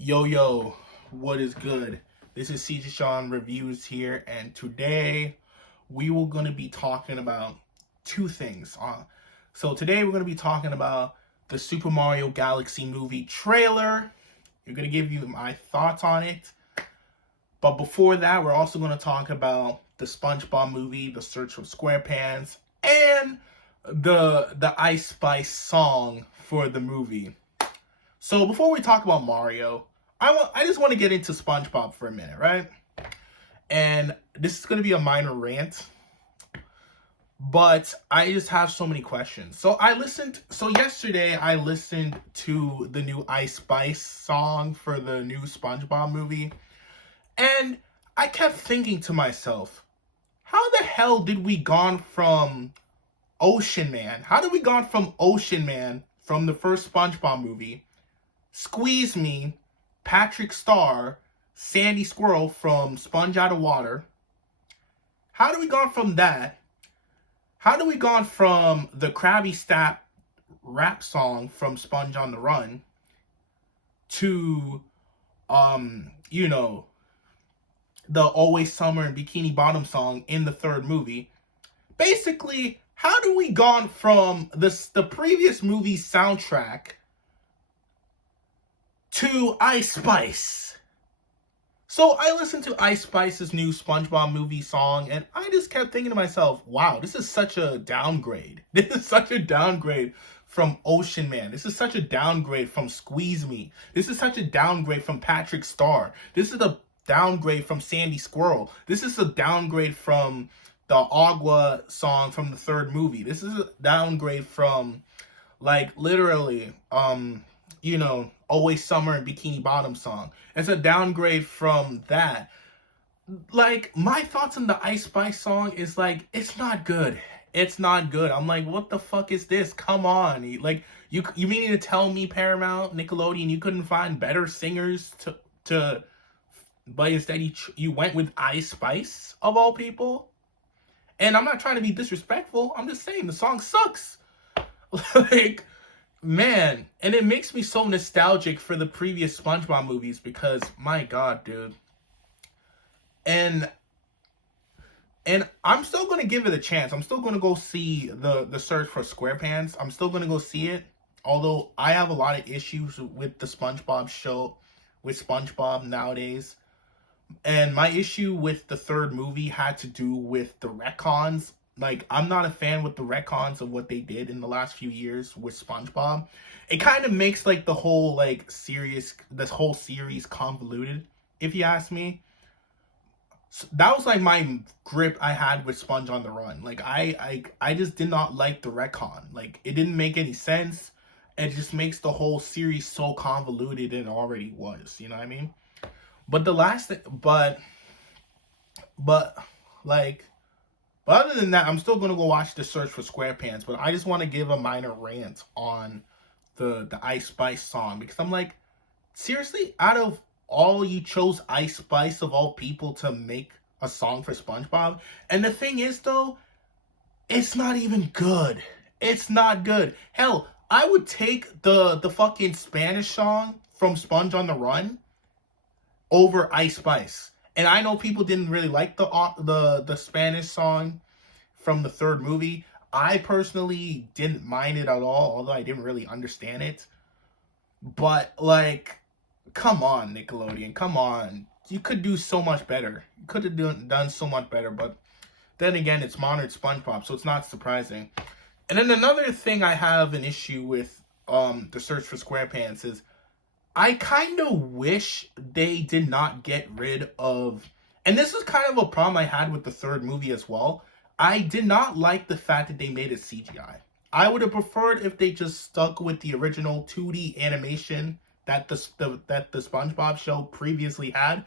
Yo, what is good? This is CJ Sean Reviews here, and today we were going to be talking about two things. So today we're going to be talking about the Super Mario Galaxy movie trailer. I'm going to give you my thoughts on it. But before that, we're also going to talk about the SpongeBob movie, The Search for SquarePants, and the Ice Spice song for the movie. So before we talk about Mario, I just want to get into SpongeBob for a minute, right? And this is going to be a minor rant, but I just have so many questions. So yesterday I listened to the new Ice Spice song for the new SpongeBob movie, and I kept thinking to myself, how the hell did we gone from Ocean Man? How did we gone from Ocean Man from the first SpongeBob movie, Squeeze Me, Patrick Star, Sandy Squirrel from Sponge Out of Water? How do we gone from that? How do we gone from the Krabby Stat rap song from Sponge on the Run to, the Always Summer and Bikini Bottom song in the third movie? Basically, how do we gone from the previous movie's soundtrack to Ice Spice? So I listened to Ice Spice's new SpongeBob movie song, and I just kept thinking to myself, wow, this is such a downgrade. This is such a downgrade from Ocean Man. This is such a downgrade from Squeeze Me. This is such a downgrade from Patrick Star. This is a downgrade from Sandy Squirrel. This is a downgrade from the Agua song from the third movie. This is a downgrade from, like, literally, Always Summer and Bikini Bottom song. It's a downgrade from that. Like, my thoughts on the Ice Spice song is, like, it's not good. It's not good. I'm like, what the fuck is this? Come on. Like, you mean to tell me, Paramount, Nickelodeon, you couldn't find better singers to but instead you went with Ice Spice, of all people? And I'm not trying to be disrespectful. I'm just saying the song sucks. Like, man, and it makes me so nostalgic for the previous SpongeBob movies because, my God, dude. And I'm still going to give it a chance. I'm still going to go see the Search for SquarePants. I'm still going to go see it. Although I have a lot of issues with the SpongeBob show, with SpongeBob nowadays. And my issue with the third movie had to do with the retcons. Like, I'm not a fan with the retcons of what they did in the last few years with SpongeBob. It kind of makes, like, this whole series convoluted, if you ask me. So that was, like, my grip I had with Sponge on the Run. Like, I just did not like the retcon. Like, it didn't make any sense. It just makes the whole series so convoluted than it already was. You know what I mean? But the last thing, but other than that, I'm still going to go watch The Search for SquarePants, but I just want to give a minor rant on the Ice Spice song, because I'm like, seriously, out of all, you chose Ice Spice of all people to make a song for SpongeBob? And the thing is, though, it's not even good. It's not good. Hell, I would take the fucking Spanish song from Sponge on the Run over Ice Spice. And I know people didn't really like the Spanish song from the third movie. I personally didn't mind it at all, although I didn't really understand it. But, like, come on, Nickelodeon, come on. You could do so much better. You could have done so much better, but then again, it's modern SpongeBob, so it's not surprising. And then another thing I have an issue with The Search for SquarePants is, I kind of wish they did not get rid of, and this is kind of a problem I had with the third movie as well. I did not like the fact that they made it CGI. I would have preferred if they just stuck with the original 2D animation that the SpongeBob show previously had,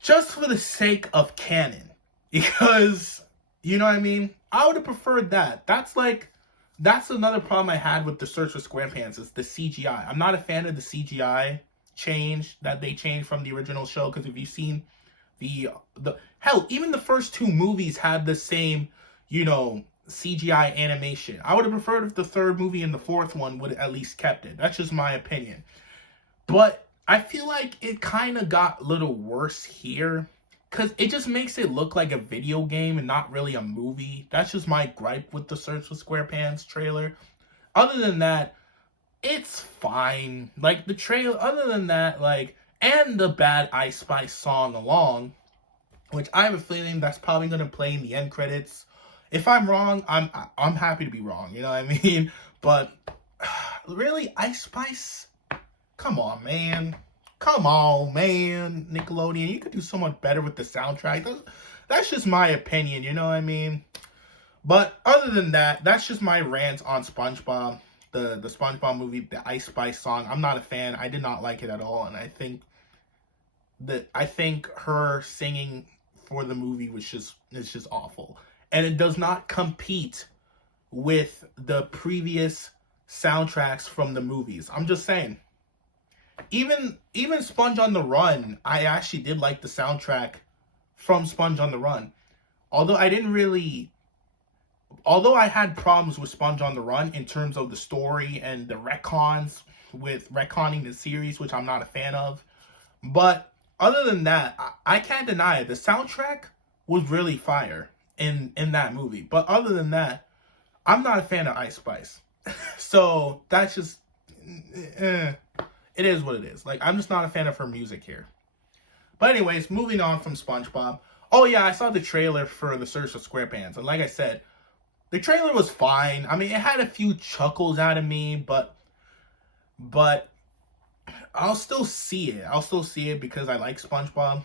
just for the sake of canon. Because, you know what I mean? I would have preferred that. That's another problem I had with The Search for SquarePants, is the CGI. I'm not a fan of the CGI change that they changed from the original show, because if you've seen the hell, even the first two movies had the same, CGI animation. I would have preferred if the third movie and the fourth one would at least kept it. That's just my opinion. But I feel like it kind of got a little worse here because it just makes it look like a video game and not really a movie. That's just my gripe with the Search for SquarePants trailer. Other than that, it's fine. Like the trailer, other than that, like, and the bad Ice Spice song along, which I have a feeling that's probably gonna play in the end credits. If I'm wrong, I'm happy to be wrong. You know what I mean? But really, Ice Spice. Come on, man. Come on, man. Nickelodeon, you could do so much better with the soundtrack. That's just my opinion, you know what I mean? But other than that, that's just my rant on SpongeBob. The SpongeBob movie, the Ice Spice song. I'm not a fan. I did not like it at all. And I think her singing for the movie was just awful. And it does not compete with the previous soundtracks from the movies. I'm just saying. Even Sponge on the Run, I actually did like the soundtrack from Sponge on the Run. Although I didn't really although I had problems with Sponge on the Run in terms of the story and the retcons with retconning the series, which I'm not a fan of. But other than that, I can't deny it. The soundtrack was really fire in that movie. But other than that, I'm not a fan of Ice Spice. So that's just it is what it is. Like, I'm just not a fan of her music here. But anyways, moving on from SpongeBob. Oh yeah, I saw the trailer for The Search for SquarePants. And like I said, the trailer was fine. I mean, it had a few chuckles out of me, but I'll still see it. I'll still see it because I like SpongeBob.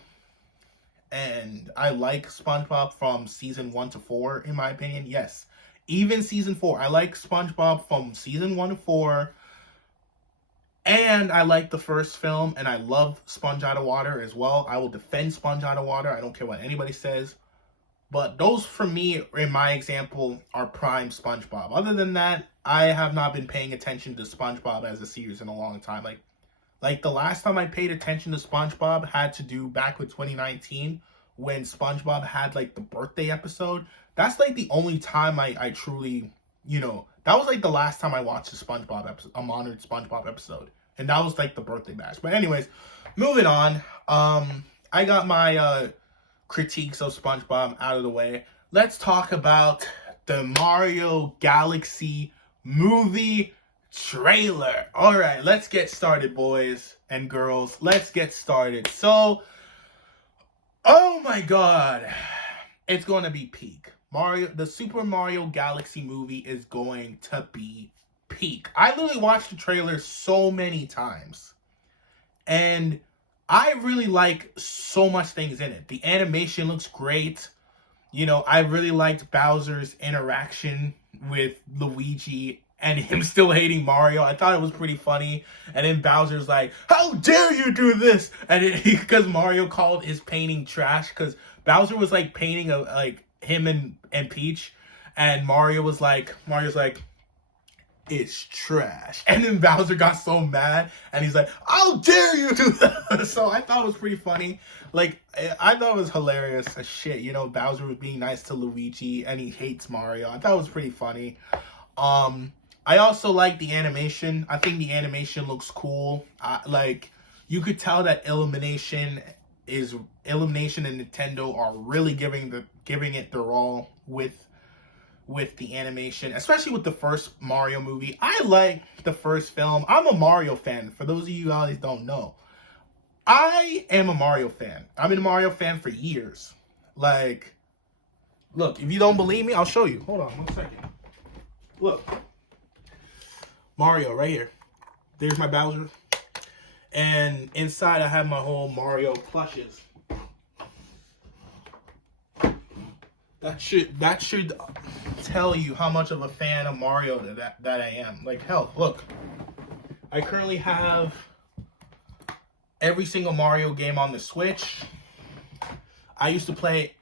And I like SpongeBob from season 1 to 4, in my opinion. Yes. Even season 4. I like SpongeBob from season 1 to 4. And I like the first film, and I love Sponge Out of Water as well. I will defend Sponge Out of Water. I don't care what anybody says. But those, for me, in my example, are prime SpongeBob. Other than that, I have not been paying attention to SpongeBob as a series in a long time. Like the last time I paid attention to SpongeBob had to do back with 2019 when SpongeBob had like the birthday episode. That's like the only time I truly, that was like the last time I watched a modern SpongeBob episode. And that was like the birthday bash. But anyways, moving on. I got my critiques of SpongeBob out of the way. Let's talk about the Mario Galaxy movie trailer. All right, let's get started, boys and girls. Let's get started. So, oh my God, it's going to be peak. The Super Mario Galaxy movie is going to be peak. I literally watched the trailer so many times, and I really like so much things in it. The animation looks great. I really liked Bowser's interaction with Luigi and him still hating Mario. I thought it was pretty funny. And then Bowser's like, "How dare you do this?" And because Mario called his painting trash, because Bowser was like painting like him and Peach, and Mario's like, "It's trash." And then Bowser got so mad, and he's like, "How dare you do that?" So I thought it was pretty funny. Like, I thought it was hilarious as shit. Bowser was being nice to Luigi, and he hates Mario. I thought it was pretty funny. I also like the animation. I think the animation looks cool. Like, you could tell that Illumination and Nintendo are really giving it their all with the animation, especially with the first Mario movie. I like the first film. I'm a Mario fan. For those of you guys who don't know, I am a Mario fan. I've been a Mario fan for years. Like, look, if you don't believe me, I'll show you. Hold on 1 second. Look. Mario right here. There's my Bowser. And inside I have my whole Mario plushes. That should tell you how much of a fan of Mario that I am. Like, hell, look. I currently have every single Mario game on the Switch. I used to play,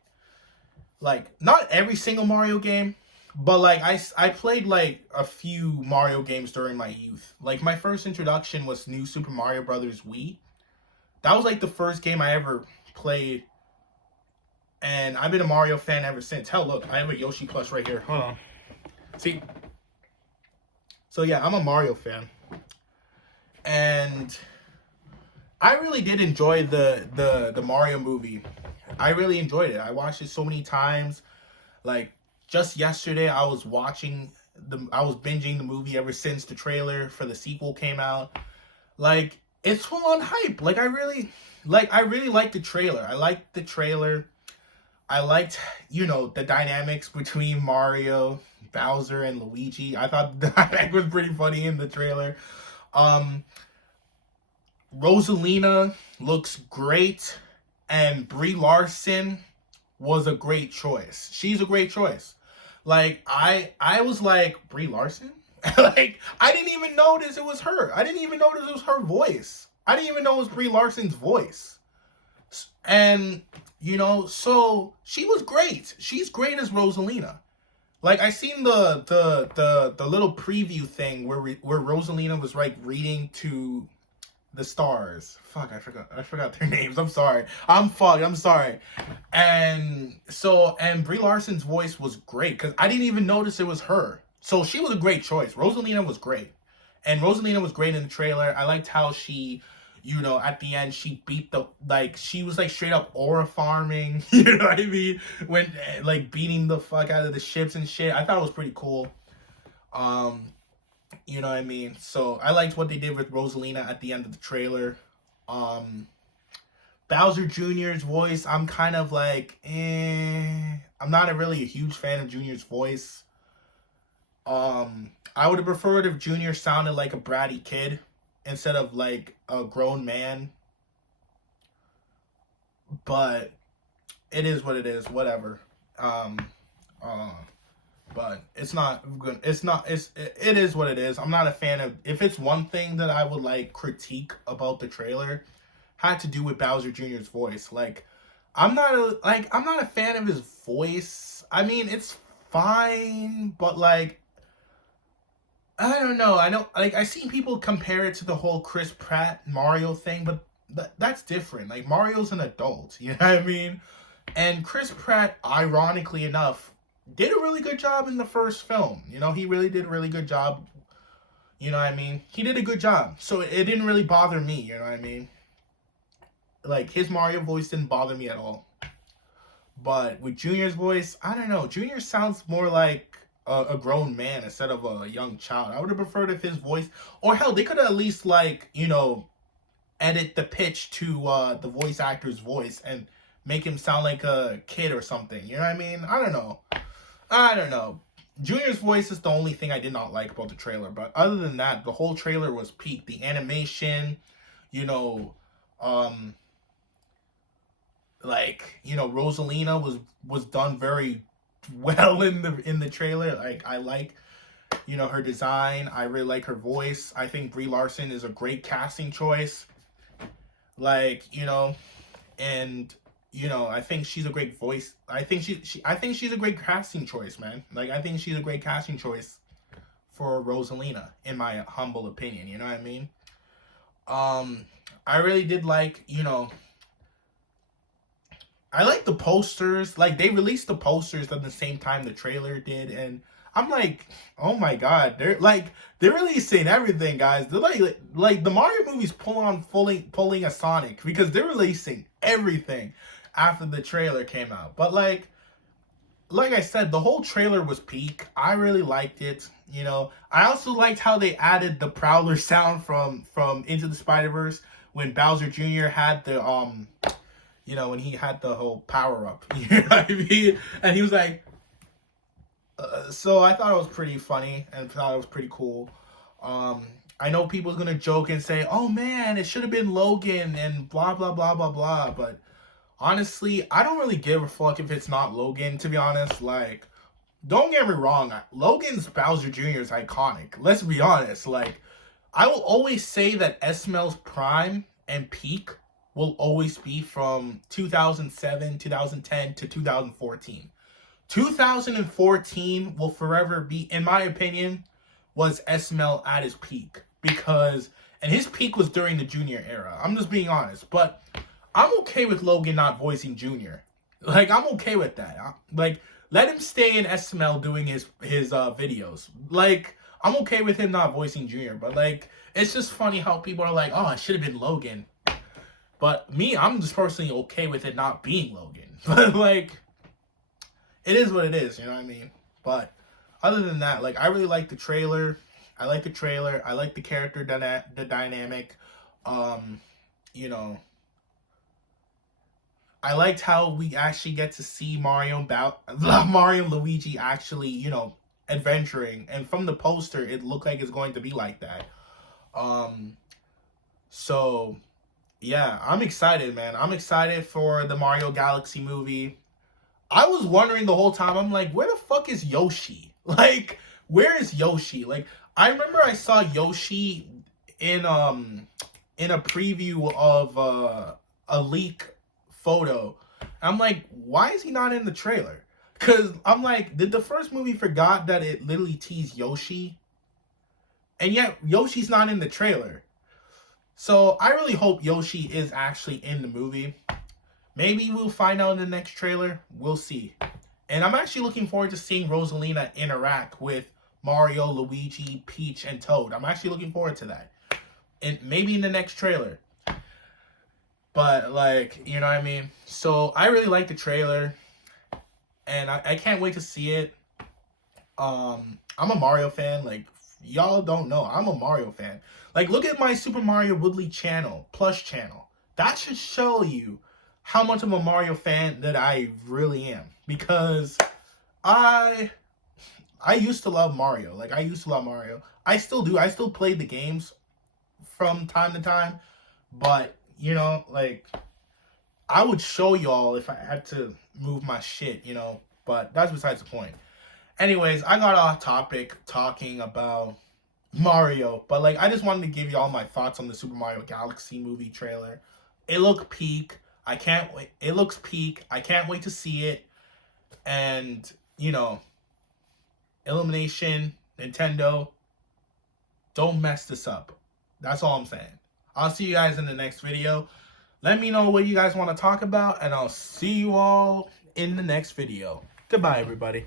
like, not every single Mario game, but like I played like a few Mario games during my youth. Like, my first introduction was New Super Mario Brothers Wii. That was like the first game I ever played. And I've been a Mario fan ever since. Hell, look, I have a Yoshi plush right here. Hold on. See? So yeah, I'm a Mario fan. And I really did enjoy the Mario movie. I really enjoyed it. I watched it so many times. Like just yesterday, I was binging the movie ever since the trailer for the sequel came out. Like it's full on hype. I really liked the trailer. I liked the trailer. I liked, the dynamics between Mario, Bowser, and Luigi. I thought the dynamic was pretty funny in the trailer. Um, Rosalina looks great, and Brie Larson was a great choice. She's a great choice. Like I was like Brie Larson. Like I didn't even notice it was her. I didn't even notice it was her voice. I didn't even know it was Brie Larson's voice. And so she was great. She's great as Rosalina. Like I seen the little preview thing where Rosalina was like reading to the stars. Fuck, I forgot their names. I'm sorry. I'm sorry. And Brie Larson's voice was great because I didn't even notice it was her. So she was a great choice. Rosalina was great. And Rosalina was great in the trailer. I liked how she, at the end she beat she was like straight up aura farming, you know what I mean? When like beating the fuck out of the ships and shit. I thought it was pretty cool. You know what I mean? So I liked what they did with Rosalina at the end of the trailer. Bowser Jr.'s voice, I'm kind of like, I'm not really a huge fan of Jr.'s voice. I would have preferred if Jr. sounded like a bratty kid instead of like a grown man. But it is what it is, whatever. But it's not good. It is what it is. I'm not a fan of, if it's one thing that I would like critique about the trailer, had to do with Bowser Jr.'s voice. Like I'm not a fan of his voice. I mean, it's fine, but like I don't know. I know, like I see people compare it to the whole Chris Pratt Mario thing, but that's different. Like Mario's an adult, you know what I mean? And Chris Pratt, ironically enough, did a really good job in the first film. He really did a really good job. You know what I mean? He did a good job. So it didn't really bother me, you know what I mean? Like his Mario voice didn't bother me at all. But with Junior's voice, I don't know. Junior sounds more like a grown man instead of a young child. I would have preferred if his voice, or hell, they could have at least like, edit the pitch to the voice actor's voice and make him sound like a kid or something. You know what I mean? I don't know. Junior's voice is the only thing I did not like about the trailer. But other than that, the whole trailer was peak. The animation, Rosalina was done very well in the trailer. Like I like, her design. I really like her voice. I think Brie Larson is a great casting choice. Like, and I think she's a great voice. I think she's a great casting choice, man. Like I think she's a great casting choice for Rosalina, in my humble opinion. You know what I mean? I really did like, I like the posters. Like they released the posters at the same time the trailer did, and I'm like, oh my god, they're releasing everything, guys. They're like the Mario movies pulling a Sonic, because they're releasing everything after the trailer came out. But like I said, the whole trailer was peak. I really liked it. I also liked how they added the Prowler sound from Into the Spider-Verse when Bowser Jr. had the when he had the whole power up. You know what I mean? And he was like, so I thought it was pretty funny and thought it was pretty cool. I know people's gonna joke and say, "Oh man, it should have been Logan," and blah blah blah blah blah. But honestly, I don't really give a fuck if it's not Logan. To be honest, like, don't get me wrong, Logan's Bowser Jr. is iconic. Let's be honest. Like, I will always say that SML's prime and peak will always be from 2007, 2010 to 2014. 2014 will forever be, in my opinion, was SML at his peak. And his peak was during the Junior era. I'm just being honest. But I'm okay with Logan not voicing Junior. Like, I'm okay with that. Like, let him stay in SML doing his videos. Like, I'm okay with him not voicing Junior. But, like, it's just funny how people are like, oh, it should have been Logan. But me, I'm just personally okay with it not being Logan. But like, it is what it is, you know what I mean? But other than that, like, I really like the trailer. I like the trailer. I like the character the dynamic. Um, you know, I liked how we actually get to see Mario Mario and Luigi actually, adventuring. And from the poster, it looked like it's going to be like that. Um, so yeah, I'm excited, man. I'm excited for the Mario Galaxy movie. I was wondering the whole time, I'm like, where the fuck is Yoshi? Like, where is Yoshi? Like, I remember I saw Yoshi in a preview of a leak photo. I'm like, why is he not in the trailer? Cause I'm like, did the first movie forgot that it literally teased Yoshi? And yet Yoshi's not in the trailer. So I really hope Yoshi is actually in the movie. Maybe we'll find out in the next trailer. We'll see. And I'm actually looking forward to seeing Rosalina interact with Mario, Luigi, Peach, and Toad. I'm actually looking forward to that. And maybe in the next trailer. But, like, you know what I mean? So, I really like the trailer. And I can't wait to see it. I'm a Mario fan. Like, y'all don't know. I'm a Mario fan. Like, look at my Super Mario Woodley channel. Plus channel. That should show you how much of a Mario fan that I really am. Because I used to love Mario. Like, I used to love Mario. I still do. I still play the games from time to time. But, like, I would show y'all if I had to move my shit, But that's besides the point. Anyways, I got off topic talking about Mario. But, like, I just wanted to give y'all my thoughts on the Super Mario Galaxy movie trailer. It looked peak. I can't wait. It looks peak. I can't wait to see it. And, Illumination, Nintendo, don't mess this up. That's all I'm saying. I'll see you guys in the next video. Let me know what you guys want to talk about, and I'll see you all in the next video. Goodbye, everybody.